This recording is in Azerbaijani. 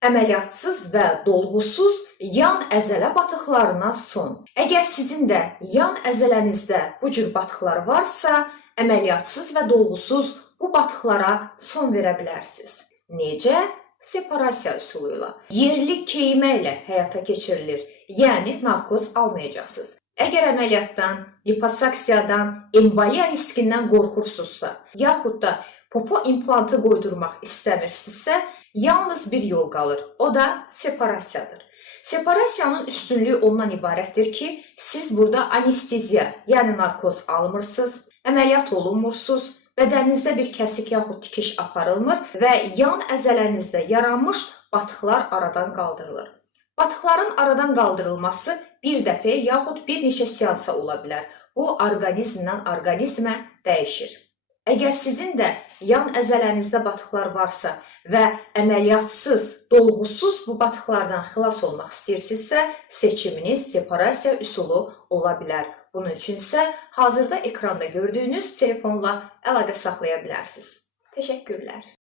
Əməliyyatsız və dolğusuz yan əzələ batıqlarına son. Əgər sizin də yan əzələnizdə bu cür batıqlar varsa, əməliyyatsız və dolğusuz bu batıqlara son verə bilərsiniz. Necə? Separasiya üsulu ilə. Yerli keymə ilə həyata keçirilir, yəni narkoz almayacaqsınız. Əgər əməliyyatdan, liposaksiyadan, emboliya riskindən qorxursunuzsa, yaxud da popo implantı qoydurmaq istəmirsinizsə, yalnız bir yol qalır, o da separasiyadır. Separasiyanın üstünlüyü ondan ibarətdir ki, siz burada anesteziya, yəni narkoz almırsınız, əməliyyat olunmursunuz, bədəninizdə bir kəsik yaxud tikiş aparılmır və yan əzələnizdə yaranmış batıqlar aradan qaldırılır. Batıqların aradan qaldırılması bir dəfə yaxud bir neçə seansa ola bilər. Bu, orqanizmdən orqanizmə dəyişir. Əgər sizin də yan əzələnizdə batıqlar varsa və əməliyyatsız, dolğusuz bu batıqlardan xilas olmaq istəyirsinizsə, seçiminiz separasiya üsulu ola bilər. Bunun üçün isə hazırda ekranda gördüyünüz telefonla əlaqə saxlaya bilərsiniz. Təşəkkürlər.